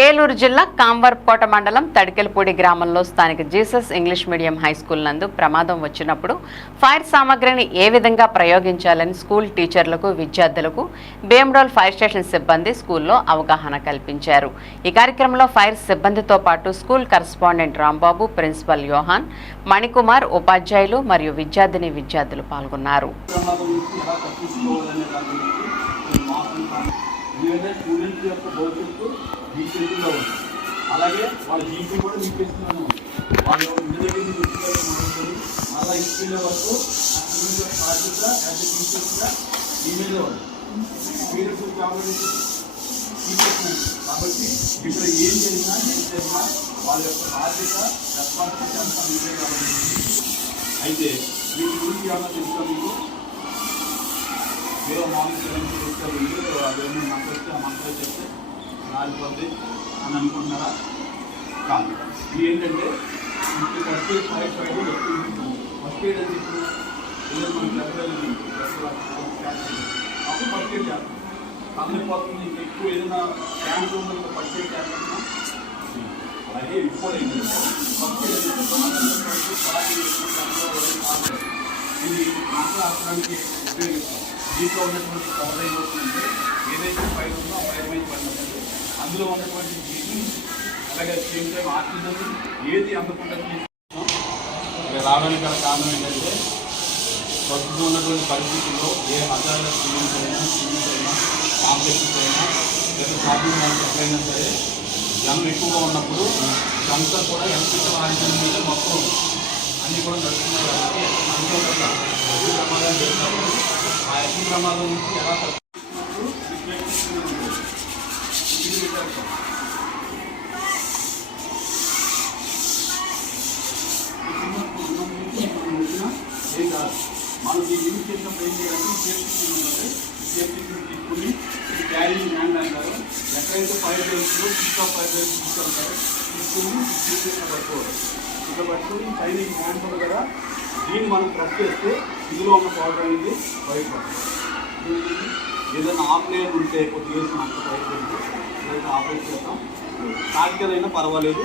ఏలూరు జిల్లా కాంవర్కోట మండలం తడికెలపూడి గ్రామంలో స్థానిక Jesus English medium high school నందు ప్రమాదం వచ్చినప్పుడు ఫైర్ సామగ్రిని ఏ విధంగా ప్రయోగించాలని స్కూల్ టీచర్లకు విద్యార్థులకు భీమడోల్ ఫైర్ స్టేషన్ సిబ్బంది స్కూల్లో అవగాహన కల్పించారు. ఈ కార్యక్రమంలో ఫైర్ సిబ్బందితో పాటు school correspondent Rambabu principal Yohan Manikumar ఉపాధ్యాయులు మరియు విద్యార్థిని విద్యార్థులు పాల్గొన్నారు. ప్రమాదం నుంచి స్టూడెంట్స్ యొక్క భవిష్యత్తు మీ చేతుల్లో ఉంది. అలాగే వాళ్ళ జీవితం కూడా మీ చేస్తున్నాను ఉంది. వాళ్ళు ఇంటి దగ్గర నుంచి వచ్చేవాళ్ళు మొదలుకొని మళ్ళీ ఇంటికి వరకు బాధ్యత యాజ్ ఎ టీచర్స్గా మీ మీద ఉంది. మీరు కాబట్టి కాబట్టి ఇక్కడ ఏం చేసినా ఏం చేసినా వాళ్ళ యొక్క బాధ్యత రెస్పాన్సిబిలిటీ అంతా మీదే కాబట్టి అయితే వీటి గురించి ఏమన్నా తెలుసా మీకు? మీరు మామూలు సెవెన్ రాలిపోద్ది అని అనుకుంటున్నారా? కాదు. ఇది ఏంటంటే ఇప్పుడు first aid five five first aid అని చెప్పి ఏదో మన అప్పుడు ఫస్ట్ ఎయిడ్ చేస్తాం. తమిళపోతుంది ఇంకా ఎక్కువ ఏదైనా క్యాంప్ ఉందో ఫస్ట్ ఎయిడ్ చేస్తాం అలాగే ఇప్పుడు ఫస్ట్ ఎయిడ్ అనేది సమాజంలో ఇది ఉపయోగిస్తాం. దీంట్లో ఉన్నటువంటి కవర్ ఏమవుతుందంటే ఏదైతే ఫైర్ ఉందో ఆ ఫైర్ మీద పడినప్పుడు అందులో ఉన్నటువంటి జీవి అలాగే సేమ్ టైం ఆక్సిజన్ ఏది అందకుండా ఇక్కడ రావడానికి గల కారణం ఏంటంటే ప్రస్తుతం ఉన్నటువంటి పరిస్థితుల్లో ఏ హజార్ల స్టూడెంట్స్ అయినా స్టూడెంట్స్ అయినా కాంప్లెక్స్ అయినా లేదా షాపింగ్ మాల్స్ ఎక్కడైనా సరే జనం ఎక్కువగా ఉన్నప్పుడు సంస్థ కూడా ఎంపిక ఆక్సిజన్ మీద మొత్తం అన్నీ కూడా నడుస్తున్నాయి కాబట్టి అందులో ప్రమాదం జరిగినప్పుడు ఆ అగ్ని ప్రమాదం నుంచి ఎలా తప్పించుకున్నప్పుడు ఏం కాదు మనం దీన్ని యూజ్ చేసినప్పుడు ఏం చేయాలంటే సేఫ్టీ సేఫ్టీ తీసుకుని క్యారింగ్ హ్యాండ్ అంటారు ఎక్కడైతే ఫైర్ డేస్లో ఇంకా ఆఫ్ ఫైవ్ డేస్ తీసుకుని తీసుకుని పట్టుకోవాలి ఇట్లా పట్టుకుని పైన ఈ హ్యాండ్ ఉంది కదా దీన్ని మనం ప్రెస్ చేస్తే ఇందులో ఉన్న పౌడర్ అనేది బయటపడుతుంది ఏదైనా ఆపరేట్ ఉంటే కొద్దిగా ఆపరేట్ చేద్దాం. తాటికలైనా పర్వాలేదు.